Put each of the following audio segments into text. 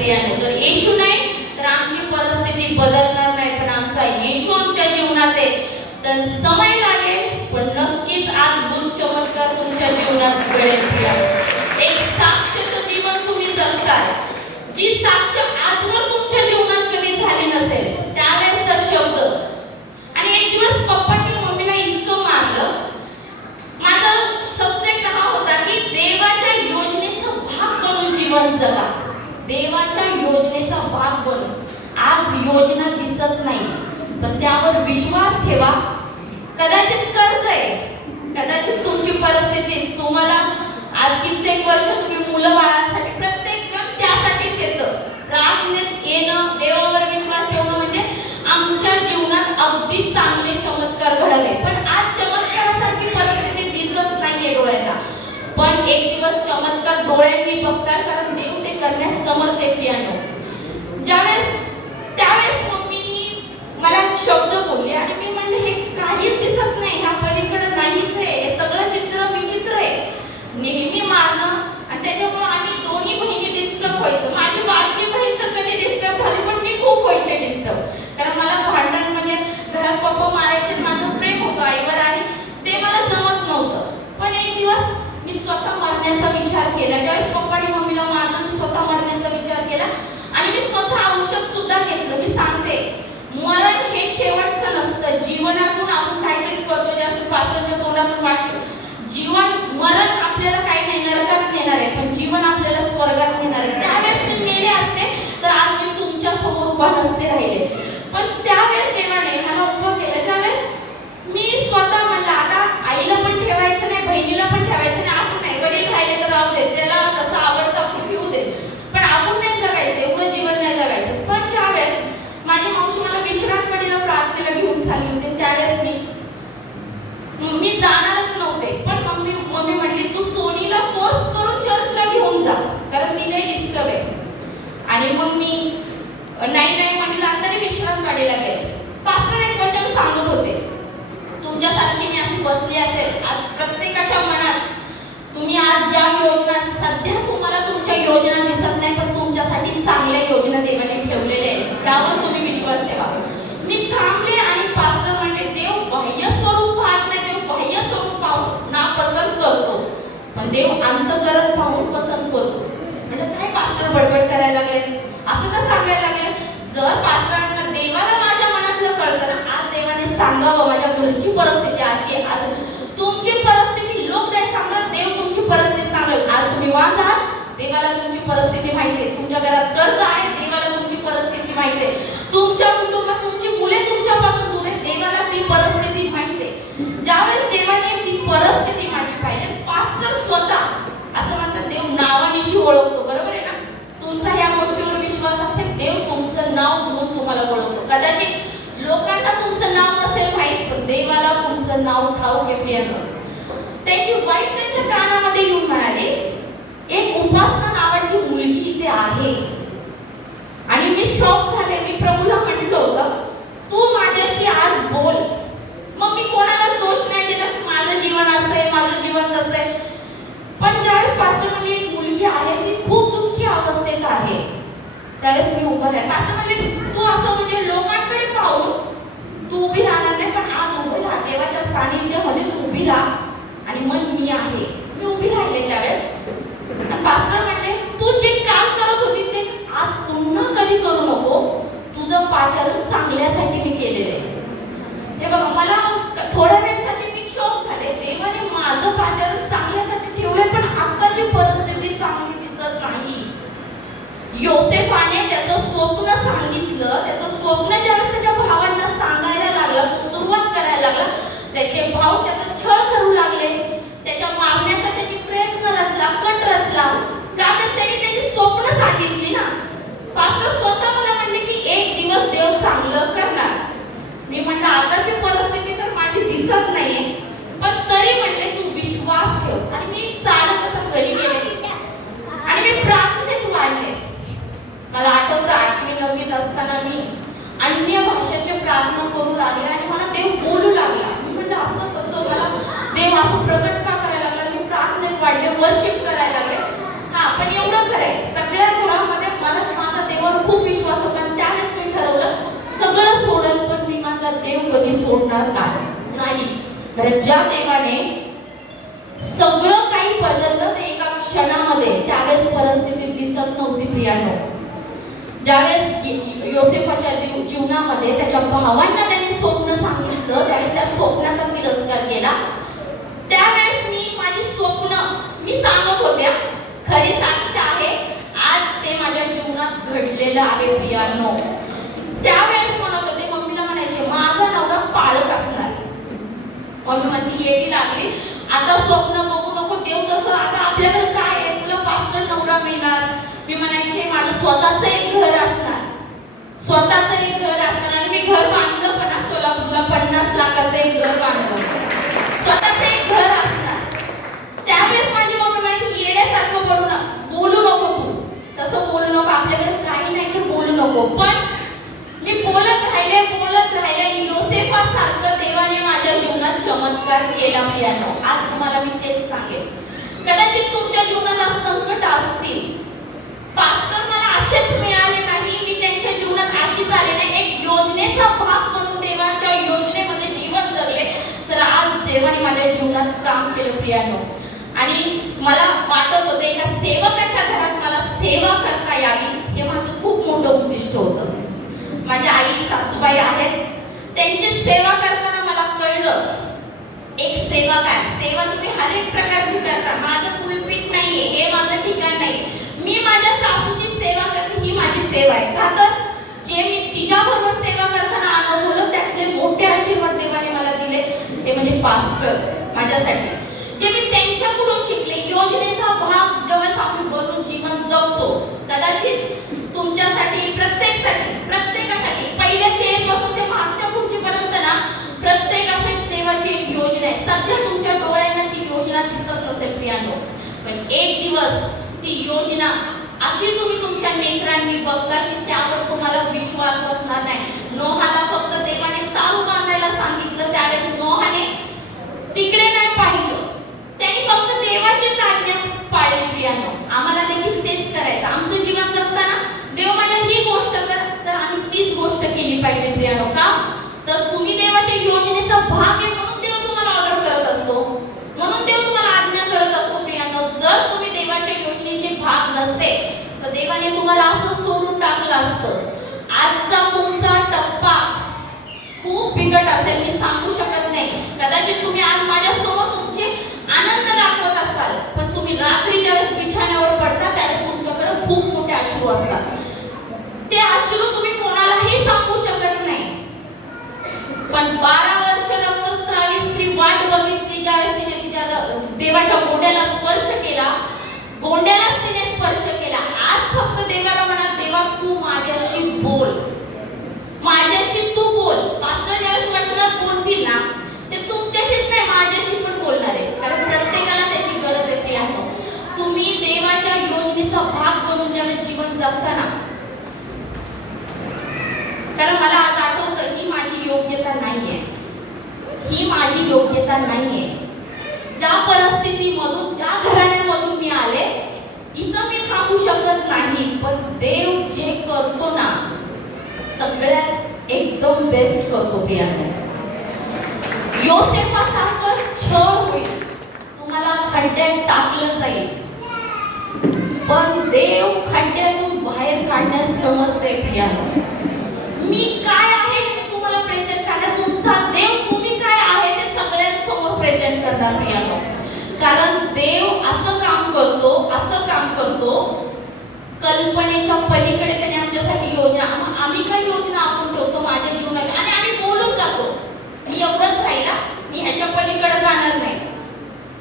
प्रियाने. जर येशू नाही तर आमची परिस्थिती बदलणार नाही, पण आमचा येशू आमच्या जीवनात आहे. तर समय लागेल पण नक्कीच अद्भुत चमत्कार तुमच्या जीवनात घडेल प्रिया. एक साक्षीचं जीवन तुम्ही जगताय, जी साक्ष आजवर तुमच्या जीवनात कधी झाली नसेल त्यावेळेसचा शब्द. आणि एक दिवस पप्पांनी मम्मीला इतकं मारलं. माझा सब्जेक्ट हा होता की देवाच्या योजनेचा भाग बनून जीवन जगा. देवाच्या योजनेचा भाग बनून. आज योजना दिसत नाही पण त्यावर विश्वास ठेवा. कदाचित कर्ज आहे, कदाचित तुमची परिस्थिती, तुम्हाला आज कित्येक वर्ष तुम्ही मुलं बाळांसाठी प्रत्येक जण त्यासाठीच येतं. प्रार्थनेत येणं, देवावर विश्वास ठेवणं म्हणजे आमच्या जीवनात अगदी चांगले चमत्कार घडावे. पण आज चमत्कारासारखी परिस्थिती दिसत नाहीये डोळ्यांना, पण एक दिवस चमत्कार डोळ्यांनी बघतात, कारण देव ते करण्यास समर्थ आहे प्रियानो. त्यावेळेस मम्मीनी मला शब्द बोलले आणि मी म्हणले हे काहीच दिसत नाही, ह्या पलीकडे नाहीच आहे, हे सगळं चित्र विचित्र आहे. नेहमी मारणं आणि त्याच्यामुळे आम्ही दोन्ही बहिणी डिस्टर्ब व्हायचं. माझी बारकी बहीण तर कधी डिस्टर्ब झाली पण मी खूप व्हायचे डिस्टर्ब, कारण मला भांडण म्हणजे घरात पप्पा मारायचे, माझं प्रेम होतं आईवर आणि ते मला जमत नव्हतं. पण एक दिवस मी स्वतः मारण्याचा विचार केला. ज्यावेळेस पप्पाने मम्मीला मारलं मी स्वतः मारण्याचा विचार केला आणि मी स्वतः औषध सुद्धा घेतलं. मी सांगते मरण हे शेवटचं नसतं. जीवनातून आपण काहीतरी करतो, ज्यावेळेस पास्टरच्या तोंडातून वाटतं जीवन मरण आपल्याला काही नाही नरकात नेणार आहे, पण जीवन आपल्याला स्वर्गात नेणार आहे. त्यावेळेस मी मेले असते तर आज मी तुमच्या समोर उभा नसते राहिले. पण त्यावेळेस देवाने मला उभं केलं. त्यावेळेस मी स्वतः म्हणलं आता आईला पण ठेवायचं नाही, बहिणीला पण ठेवायचं नाही. आपण नाही, वडील राहिले तर राहू दे, त्याला तसं आवडतं आपण ठेवू दे, पण आपण नाही जगायचं, एवढं जीवन नाही जगायचं. पण ज्यावेळेस माझी मावशी मला विश्रांतवाडीला प्रार्थनेला घेऊन चालली होती, त्यावेळेस मी जाणारच नव्हते. पण मम्मी म्हणली तू सोनीला फोर्स करून चर्चला घेऊन जा, कारण तिने डिस्टर्ब आहे. आणि मग मी नाही म्हटलं तरी विश्रांतवाडीला गेले. पास्टर एक वचन सांगत होते, तुमच्यासारखी मी अशी बसली असेल आज प्रत्येकाच्या मनात, तुम्ही आज ज्या योजना सध्या तुम्हाला तुमच्या योजना दिसत नाही पण तुमच्यासाठी चांगल्या योजना देवाने ठेवलेल्या आहेत, त्यावर तुम्ही विश्वास ठेवा. मी थांबले आणि पास्टर म्हणले देव बाह्य स्वरूप पाहत नाही, देव बाह्य स्वरूप पाहून ना पसंत करतो, पण देव अंतःकरण पाहून पसंत करतो. म्हणजे काय पास्टर बडबड करायला लागले, असं का सांगायला लागले? जर पास्टरांना देवाला माझ्या मनातलं कळतं ना, आज देवाने सांगावं माझ्या घरची परिस्थिती अशी आहे, आज तुमची परिस्थिती लोक नाही सांगणार, देव तुमची परिस्थिती सांगेल. आज तुम्ही वांझ आहात, देवाला तुमची परिस्थिती माहिती आहे. तुमच्या घरात कर्ज आहे, देवाला तुमची परिस्थिती माहिती आहे. तुमच्या कुटुंबात तुमची मुले तुमच्यापासून दूर आहे, देवाला ती परिस्थिती माहिती आहे. ज्यावेळेस देवाने ती परिस्थिती माहिती पाहिजे, पास्टर स्वतः असं म्हणतात देव नावानिशी ओळखतो, बरोबर आहे ना? तुमचा या गोष्टीवर विश्वास असेल, देव तुमचं नाव घेऊन तुम्हाला ओळखतो. कदाचित लोकांना तुमचं नाव नसेल माहित, पण देवाला तुमचं नाव ठाऊक आहे प्रियांनो. त्यांची वाईफ त्यांच्या कानामध्ये येऊन म्हणाली एक उपासना नावाची मुलगी इथे आहे. आणि मी शॉक झाले. मी प्रभूला म्हटलं होतं तू माझ्याशी आज बोल. मग मी कोणालाच दोष नाही दिला की माझं जीवन असं आहे, माझं जीवन तसं आहे. पण ज्यावेळेस पास्टर म्हणली एक मुलगी आहे ती खूप दुःखी अवस्थेत आहे, त्यावेळेस मी उभं राहिले. पास्टर म्हणले तू असं म्हणजे लोकांकडे पाहून तू उभी राहणार नाही, पण आज उभी राहा, देवाच्या सानिध्यामध्ये तू उभी राहा आणि मन मी आहे. मी उभी राहिले त्यावेळेस. आणि पास्टर म्हणले तू जे काम करत होती ते आज पुन्हा कधी करू नको, तुझं पाचारण चांगल्यासाठी मी केलेलं आहे. हे बघा, मला थोड्या वेळासाठी मी शॉक झाले. देवाने माझं पाचारण चांगल्यासाठी ठेवलंय, पण आत्ताची परिस्थिती चांगली दिसत नाही. योसेफाने त्याचं स्वप्न सांगितलं. त्याचं स्वप्न ज्यावेळेस त्याच्या भावांना सांगायला लागला, तो सुरुवात करायला लागला, त्याचे भाव त्याचा छळ करू लागले. त्याच्या मारण्याचा त्यांनी प्रयत्न रचला, कट रचला, का तर त्यांनी त्याची स्वप्न सांगितली ना. पास्टर स्वतः मला म्हणले की एक दिवस देव चांगलं करणार. मी म्हणलं आताची परिस्थिती तर माझी दिसत नाहीये, पण तरी म्हणले तू विश्वास ठेव. आणि मी चालत असताना घरी गेले आणि मी प्रार्थनेत वाढले. मला आठवतं 8वी 9वीत असताना मी अन्य भाषेचे प्रार्थना करू लागले आणि मला देव बोलू लागला. मी म्हणलं असं कसं, मला देव असं प्रकट का करायला लागला? मी प्रार्थनेत वाढले, वर्शिप करायला लागले. हा, पण एवढं खरंय, सगळ्या घरामध्ये मलाच माझा सोडणार नाही. कारण ज्या देवाने सगळं काही बदललं ते एका क्षणामध्ये, त्यावेळेस परिस्थिती दिसत नव्हती प्रियांनो. ज्यावेळेस योसेफाच्या जीवनामध्ये त्याच्या भावांना त्यांनी स्वप्न सांगितलं, त्यावेळेस त्या स्वप्नाचा तिरस्कार केला. त्यावेळेस माझी स्वप्न मी सांगत होत्या, खरी साक्ष आहे आज ते माझ्या जीवनात घडलेलं आहे प्रियांनो. त्यावेळेस म्हणत होते, मम्मीला म्हणायचे माझा नवरा पाळत असणार. मम्मी म्हणती येडी लागली, आता स्वप्न बघू नको देव तसं, आता आपल्याकडे काय आहे, तुला पास्टर नवरा मिळणार. मी म्हणायचे माझं स्वतःचं एक घर असणार, स्वतःचं एक घर असणार. आणि मी घर बांधलं पण सोलापूरला 50 लाखाचं एक घर बांधलं, स्वतःचं एक घर असणार. त्यावेळेस माझी मम्मी म्हणायची येड्यासारखं बोलू नको, तू तसं बोलू नको, आपल्याकडे काही नाही तर बोलू नको. पण मी बोलत राहिले आणि योसेफासारखं देवाने माझ्या जीवनात चमत्कार केला प्रियांनो. आज तुम्हाला मी तेच सांगेन, कदाचित तुमच्या जीवनात संकट असतील. पास्टर मला असेच मिळाले नाही, मी त्यांच्या जीवनात अशीच आले नाही, एक योजनेचा भाग म्हणून देवाच्या योजनेमध्ये जीवन जगले, तर आज देवाने माझ्या जीवनात काम केलं प्रियांनो. आणि मला वाटत होतं एका सेवकाच्या घरात मला सेवा करता यावी, हे माझं खूप मोठं उद्दिष्ट होतं. माझ्या आई सासूबाई आहेत, त्यांची सेवा करताना मला कळलं एक सेवा काय, सेवा तुम्ही हर एक प्रकारची करता, माझं पुलपीट नाहीये, हे माझं ठिकाण नाही. मी माझ्या सासूची सेवा करते, ही माझी सेवा आहे. का तर जे मी तिच्याबरोबर सेवा करताना अनुभवलं त्यातले मोठे आशीर्वाद देवाने मला दिले, ते म्हणजे पास्टर माझ्यासाठी. जे मी त्यांच्याकडून शिकले, योजनेचा भाग ज्यावेळेस आपण बनून जीवन जगतो, कदाचित तुमच्यासाठी प्रत्येकासाठी पहिल्या चेअरपासून ते मागच्या खुर्चीपर्यंत ना प्रत्येकासाठी देवाची एक योजना आहे. सध्या तुमच्या डोळ्यांना ती योजना दिसत नसेल प्रियांनो, पण एक दिवस ती योजना अशी तुम्ही तुमच्या नेत्रांनी बघता की त्यावर तुम्हाला विश्वास बसणार नाही. नोहाला फक्त देवाने तारू बांधायला सांगितलं, त्यावेळेस नोहाने तिकडे नाही पाहिलं, त्यांनी फक्त देवाचीच आज्ञा पाळली प्रियांनो. आम्हाला देखील तेच करायचं. आमचं जीवन जगताना देव मला ही गोष्ट कर, तर आम्ही तीच गोष्ट केली पाहिजे प्रियांनो. का तर तुम्ही देवाच्या योजनेचा भाग आहे म्हणून देव तुम्हाला ऑर्डर करत असतो, म्हणून देव तुम्हाला आज्ञा करत असतो प्रियांनो. जर तुम्ही देवाच्या योजनेचे भाग नसते तर देवाने तुम्हाला असं सोडून टाकलं असतं. आजचा तुमचा टप्पा खूप बिकट असेल, मी सांगू शकत नाही. कदाचित तुम्ही आज माझ्यासोबत तुमचे आनंद दाखवत असताल, पण तुम्ही रात्रीच्या वेळेस बिछाण्यावर पडता त्यावेळेस तुमच्याकडे खूप मोठे अश्रू असतात. ते अश्रू तुम्ही कोणालाही सांगू शकत नाही. पण 12 वर्ष रक्तस्रावी स्त्री वाट बघितली, ज्यावेळेस तिने तिच्या देवाच्या गोंड्याला स्पर्श केला, गोंड्यालाच तिने स्पर्श केला. आज फक्त देवाला म्हणा, देवा तू माझ्याशी बोल, माझ्याशी तू बोल. पास्टर ज्यावेळेस वचनात बोलतील ना, ते तुमच्याशीच नाही माझ्याशी पण बोलणार आहे. कारण प्रत्येकाला त्याची गरज आहे प्रियांनो. तुम्ही देवाच्या योजनेचा भाग बनून ज्यावेळेस जीवन जगता ना, कारण मला आज आठवतं ही माझी योग्यता नाहीये, ही माझी योग्यता नाहीये. ज्या परिस्थितीमधून, ज्या घराण्यामधून मी आले, इथं मी थांबू शकत नाही. पण देव जे करतो ना, सगळ्यात एकदम बेस्ट करतो प्रियांनो. योसेफासारखं छळ होईल, तुम्हाला खड्ड्यात टाकलं जाईल, पण देव खड्ड्यातून बाहेर काढण्यास समर्थ आहे प्रियांनो. मी काय आहे ते तुम्हाला प्रेझेंट करणार, तुमचा देव तुम्ही काय आहे ते सगळ्यांसमोर प्रेझेंट करणार प्रियांनो. कारण देव असं काम करतो कल्पनेच्या पलीकडे त्याने आमच्यासाठी योजना, आम्ही काय योजना आपण ठेवतो माझ्या जीवनाची आणि आम्ही बोलून जातो मी एवढंच राहिला, मी ह्याच्या पलीकडे जाणार नाही,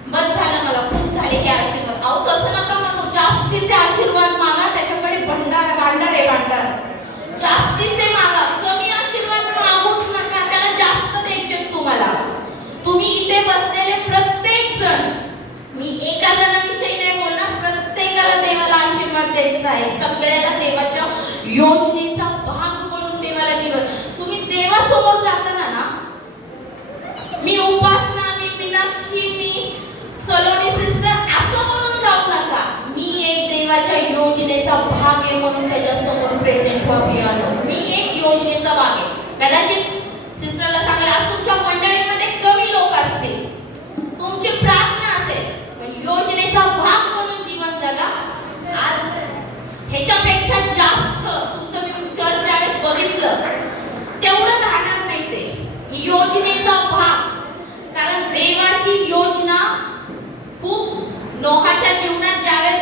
बस झालं, मला खूप झाले हे आशीर्वाद. अहो तसं नका म्हणू, जास्तीचे आशीर्वाद मागा, त्याच्याकडे भांडार आहे भांडार, जास्तीचे मागा. कमी आशीर्वाद मागूच नका, त्याला जास्त द्यायचे तुम्हाला. तुम्ही इथे बसलेले प्रत्येक जण, मी एका जणाविषयी नाही बोलणार, प्रत्येकाला देवाला आशीर्वाद द्यायचा आहे. सगळ्याला देवाच्या योजनेचा भाग बनून देवाला जीवन. तुम्ही देवासोबत जाताना ना, मी उपासना, मी मीनाक्षी, मी सलोनी सिस्टर असं म्हणून जाऊ नका. मी एक देवाच्या योजनेचा भाग आहे म्हणून त्याच्यासमोर प्रेझेंट व्हा प्रियांनो. मी एक योजनेचा भाग आहे. कदाचित सिस्टरला सांगले आज तुमच्या नोहाच्या जीवनात ज्यावेळेस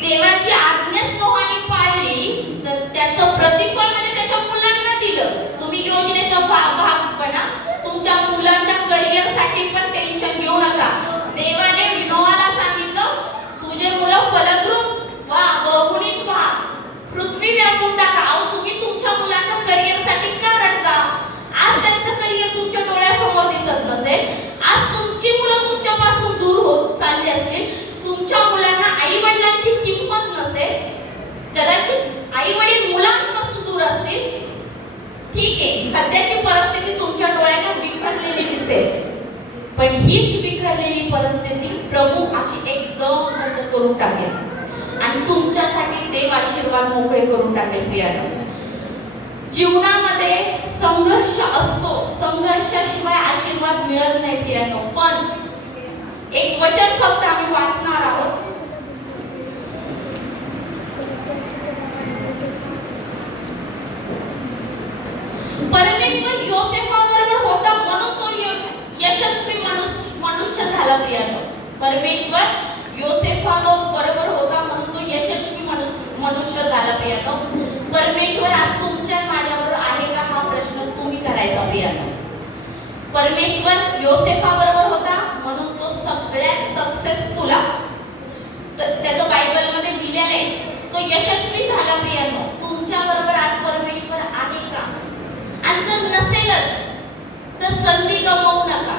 देवाची आज्ञाच नोहाने पाळली, तर त्याचं प्रतिफळ म्हणजे त्याच्या मुलांना दिलं. तुम्ही योजनेचा भाग बना, तुमच्या मुलांच्या करिअर साठी पण टेन्शन घेऊ नका. देवाने नोहाला सांगितलं, तुझे मुलं फलद्रूप व्हा, बहुगुणित व्हा, पृथ्वी व्यापून टाका. अहो, तुम्ही तुमच्या मुलांच्या करिअर साठी का रडता? आज त्यांचं करिअर तुमच्या डोळ्यासमोर दिसत नसेल, आज तुमची मुलं तुमच्यापासून दूर होत चालली असतील, तुमच्या मुलांना आई वडिलांची किंमत नसेल, कदाचित आई वडील मुलांपासून दूर असतील. ठीक आहे, सध्याची परिस्थिती तुमच्या डोळ्यांना विखरलेली दिसेल, पण हीच विखरलेली परिस्थिती प्रभू अशी एकदम बंद करून टाकेल आणि तुमच्यासाठी देव आशीर्वाद मोकळे करून टाकेल. प्रियानो, जीवनामध्ये संघर्ष असतो, संघर्षाशिवाय आशीर्वाद मिळत नाही. प्रियानो, पण एक वचन फक्त आम्ही वाचणार आहोत. परमेश्वर योसेफाबरोबर होता म्हणून तो यशस्वी मनुष्य झाला. प्रियानो, परमेश्वर योसेफाबरोबर होता म्हणून तो यशस्वी मनुष्य झाला. प्रियानो, परमेश्वर आज तुमच्या माझ्याबरोबर आहे का हा प्रश्न तुम्ही करायचा. प्रियानो, परमेश्वर योसेफाबरोबर होता म्हणून तो सगळ्यात सक्सेसफुल, त्याचं बायबलमध्ये लिहिलेलं आहे, तो यशस्वी झाला. प्रियानो, तुमच्या बरोबर आज परमेश्वर आहे का? आणि जर नसेलच तर संधी गमावू नका.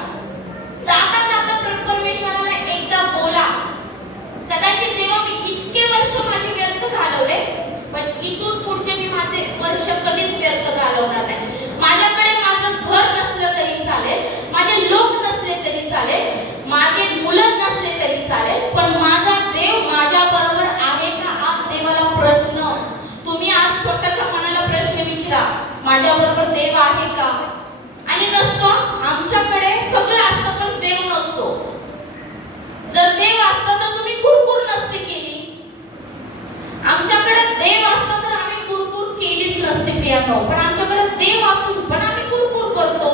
जाता जाता परमेश्वराला एकदा बोला, कदाचित देवा मी इतके वर्ष माझे व्यर्थ घालवले, पण इथून पुढचे मी माझे वर्ष कधीच व्यर्थ घालवणार नाही. माझ्याकडे माझं घर नसलं तरी चालेल, माझे लोक नसले तरी चालेल, माझे मुलं नसले तरी चालेल, पण माझा देव माझ्या बरोबर आहे का? आज देवाला प्रश्न तुम्ही आज स्वतःच्या मनाला प्रश्न विचारा, माझ्या बरोबर देव आहे का? आणि नसतो, आमच्याकडे सगळं असतं पण देव नसतो. जर देव असता तर तुम्ही कुरकुर नसते केली, आमच्याकडे देव असता तर आम्ही कुरकुर केलीच नसते. प्रियानो, पण आमच्याकडे देव असून पण आम्ही कुरकुर करतो.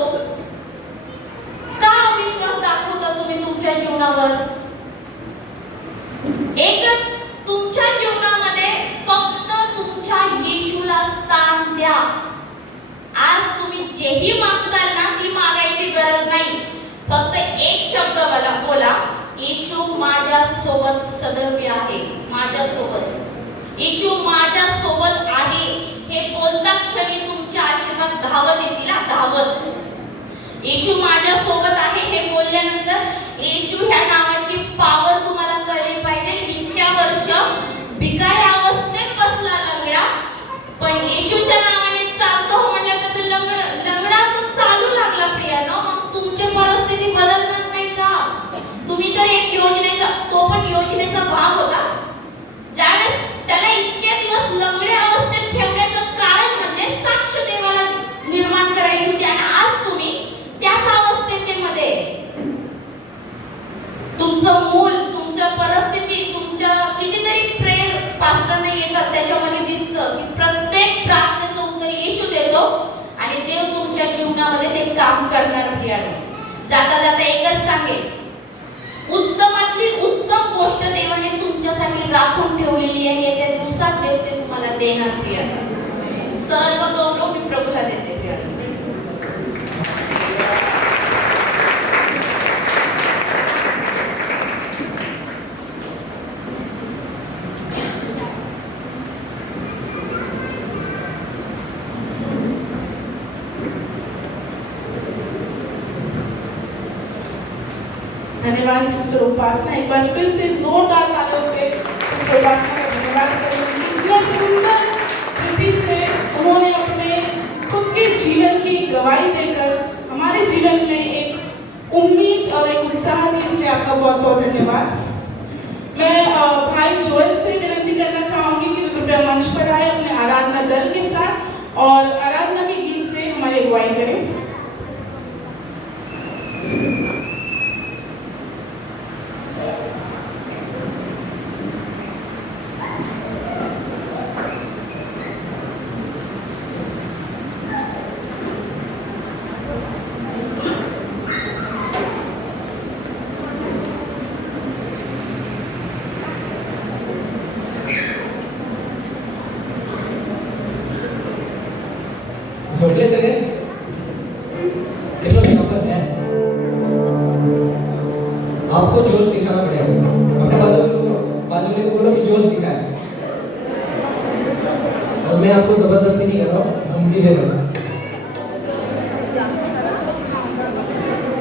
का अविश्वास दाखवता तुम्ही तुमच्या जीवनावर? एकच, तुमच्या जीवनामध्ये फक्त तुमच्या येशूला स्थान द्या. आज तुम्ही जेही मागताल ना, ती मागायची गरज नाही. फक्त एक शब्द मला बोला, येशू माझ्या सोबत सदैव आहे. माझ्या सोबत येशू माझ्या सोबत आहे हे बोलता क्षणी तुमच्या आशीर्वाद धावत येतील. धावत, येशू माझ्या सोबत आहे हे बोलल्यानंतर येशू ह्या नावाची पावर तुम्हाला कळली पाहिजे. इतक्या वर्ष भिकारी अवस्थेत बसला लंगडा, पण येशूच्या नावाने चालतो म्हणलं तर लंगडा तो चालू लागला. प्रियानो, मग तुमची परिस्थिती बदलणार नाही का? तुम्ही तर एक योजनेचा, तो पण योजनेचा भाग होता. ज्यावेळेस त्याला इतक्या दिवस लंगड्या अवस्थेत ठेवण्याचं कारण म्हणजे साक्ष देवाला निर्माण करायची होती, आणि आज तुम्ही त्याच अवस्थेमध्ये तुमचं मूल, तुमच्या परिस्थिती, तुमच्या कितीतरी प्रेयर पास्टरने येतात, त्याच्यामध्ये दिसतं की प्रत्येक प्रार्थनेचं उत्तर येशू देतो आणि देव तुमच्या जीवनामध्ये ते काम करणार. प्रियानो, जाता जाता एकच सांगेल, उत्तमातली उत्तम गोष्ट देवाने तुमच्यासाठी राखून ठेवलेली आहे. येत्या दिवसात देव ते तुम्हाला देणार. प्रियानो, सर्व गौरव मी प्रभूला देते. प्रियानो, धन्यवाद सिस्टर उपासना. एक बार फिर से जोरदार तालियों से सिस्टर उपासना का धन्यवाद करेंगे. इतना सुंदर रीति से उन्होंने अपने खुद के जीवन की गवाही देकर हमारे जीवन में एक उम्मीद और एक उत्साह दी, इसलिए आपका बहुत बहुत धन्यवाद. मैं भाई जोएल से विनती करना चाहूंगी कि कृपया मंच पर आए अपने आराधना दल के साथ और आराधना के गीत से हमारी अगुवाई करें. बसले सगळे कितना सफर है आपको जोश दिखाना पड़ेगा अपने बाजू में बोलो कि जोश दिखाए और मैं आपको जबरदस्ती नहीं कर रहा हूँ धमकी दे रहा हूँ